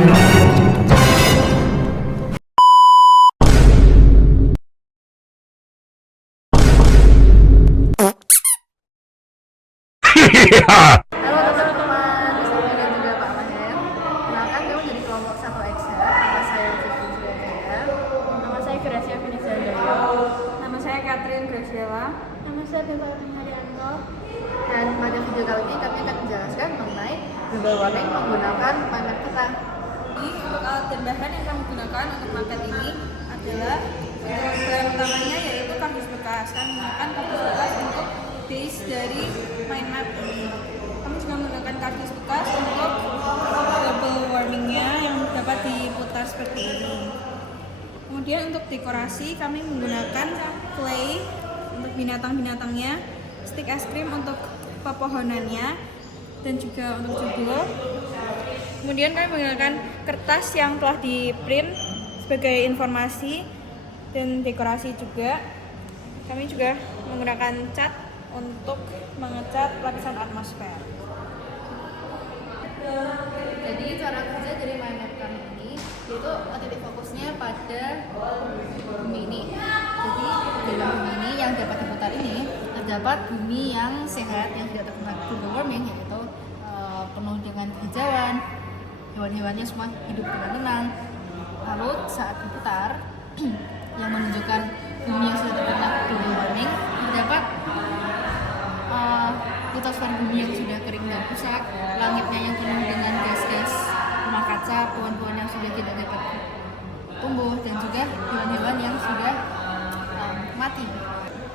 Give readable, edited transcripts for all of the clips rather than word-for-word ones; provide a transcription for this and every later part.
Halo teman-teman, saya dan juga Pak Maher. Kenalkan kamu dari kelompok 1 Excel. Nama saya Vivi Jaya. Nama saya Gracia Finisa Dayo. Nama saya Catherine Graciela. Nama saya Bella Haryanto. Dan pada video kali ini kami akan menjelaskan mengenai global warming menggunakan magnet peta. Jadi untuk alat dan bahan yang kami gunakan untuk magnet ini adalah bahan utamanya yaitu kardus bekas. Kami menggunakan kardus bekas untuk base dari mind map ini. Kami juga menggunakan kardus bekas untuk global warmingnya yang dapat diputar seperti ini. Kemudian untuk dekorasi kami menggunakan clay untuk binatang-binatangnya, stick es krim untuk pepohonannya, dan juga untuk judul. Kemudian kami menggunakan kertas yang telah di print sebagai informasi dan dekorasi juga. Kami juga menggunakan cat untuk mengecat lapisan atmosfer. Jadi cara kerja dari magnet kami ini yaitu titik fokusnya pada bumi ini. Jadi di dalam bumi ini yang dapat diputar ini terdapat bumi yang sehat yang tidak terkena global warming, yaitu penuh dengan hijauan, hewan-hewannya semua hidup dengan tenang. Lalu saat diputar yang menunjukkan bumi yang sudah terkena global warming terdapat litosfer bumi yang sudah kering dan rusak, langitnya yang penuh dengan gas-gas rumah kaca, pohon-pohon yang sudah tidak dapat tumbuh, dan juga hewan-hewan yang sudah mati.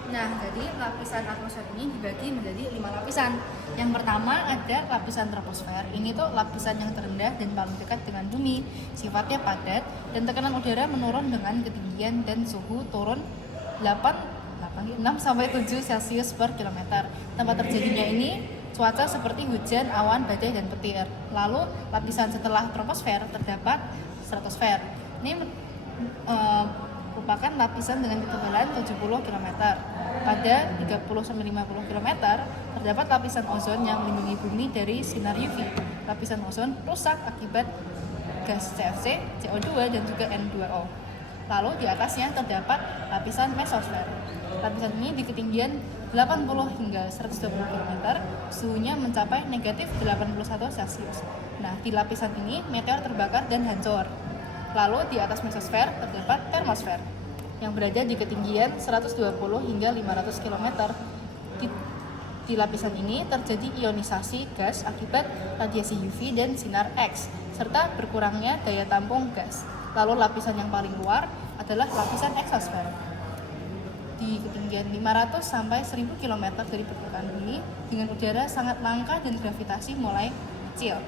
Nah, jadi lapisan atmosfer ini dibagi menjadi 5 lapisan. Yang pertama ada lapisan troposfer. Ini tuh lapisan yang terendah dan paling dekat dengan bumi, sifatnya padat, dan tekanan udara menurun dengan ketinggian dan suhu turun 6-7 Celcius per kilometer. Tempat terjadinya ini cuaca seperti hujan, awan, badai, dan petir. Lalu lapisan setelah troposfer terdapat stratosfer. Ini merupakan lapisan dengan ketebalan 70 km. Pada 30-50 km terdapat lapisan ozon yang melindungi bumi dari sinar UV. Lapisan ozon rusak akibat gas CFC, CO2, dan juga N2O. Lalu di atasnya terdapat lapisan mesosfer. Lapisan ini di ketinggian 80 hingga 120 km, suhunya mencapai negatif 81 Celcius. Nah, di lapisan ini meteor terbakar dan hancur. Lalu di atas mesosfer terdapat termosfer yang berada di ketinggian 120 hingga 500 km. Di lapisan ini terjadi ionisasi gas akibat radiasi UV dan sinar X, serta berkurangnya daya tampung gas. Lalu lapisan yang paling luar adalah lapisan eksosfer. Di ketinggian 500 sampai 1000 km dari permukaan bumi dengan udara sangat langka dan gravitasi mulai kecil.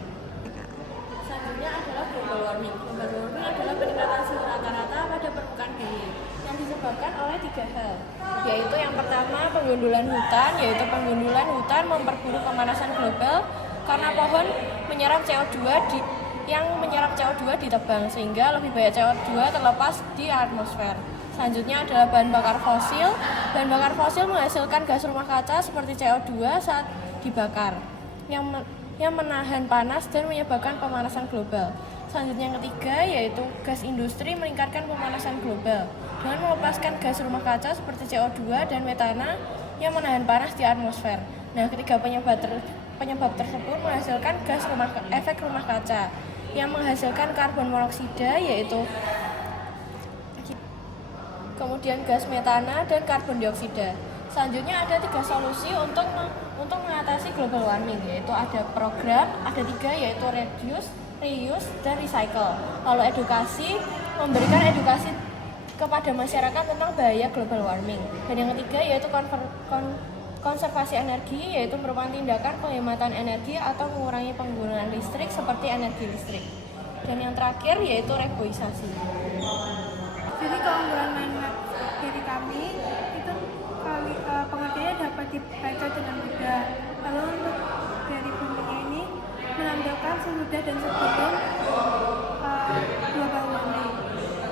Selanjutnya adalah global warming. Global warming adalah peningkatan suhu rata-rata pada permukaan bumi yang disebabkan oleh 3 hal, yaitu yang pertama penggundulan hutan, yaitu penggundulan hutan memperburuk pemanasan global karena pohon menyerap CO2 ditebang sehingga lebih banyak CO2 terlepas di atmosfer. Selanjutnya adalah bahan bakar fosil. Bahan bakar fosil menghasilkan gas rumah kaca seperti CO2 saat dibakar yang menahan panas dan menyebabkan pemanasan global. Selanjutnya yang ketiga yaitu gas industri meningkatkan pemanasan global dengan melepaskan gas rumah kaca seperti CO2 dan metana yang menahan panas di atmosfer. Nah, ketiga penyebab tersebut menghasilkan efek rumah kaca yang menghasilkan karbon monoksida, yaitu kemudian gas metana dan karbon dioksida. Selanjutnya ada 3 solusi untuk mengatasi global warming, yaitu ada program, ada 3 yaitu reduce, reuse, dan recycle. Lalu memberikan edukasi kepada masyarakat tentang bahaya global warming. Dan yang ketiga yaitu konservasi energi, yaitu merupakan tindakan penghematan energi atau mengurangi penggunaan listrik seperti energi listrik. Dan yang terakhir yaitu reboisasi. Jadi keunggulan mind map dari kami itu pengertiannya dapat dibaca dengan mudah. Lalu untuk dari buminya ini menandakan sesudah dan sebelum global warming.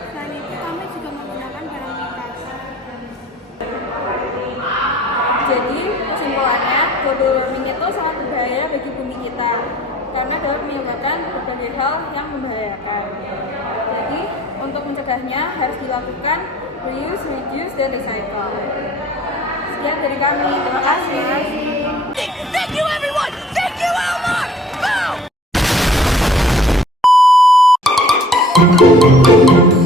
Selain itu kami juga menggunakan barang bekas. Jadi kesimpulannya global warming itu sangat berbahaya bagi bumi kita karena dapat menyebabkan berbagai hal yang membahayakan. Jadi, untuk mencegahnya harus dilakukan reuse, reduce, dan recycle. Sekian dari kami. Terima kasih. Thank you, everyone! Thank you, Elmar! Boom!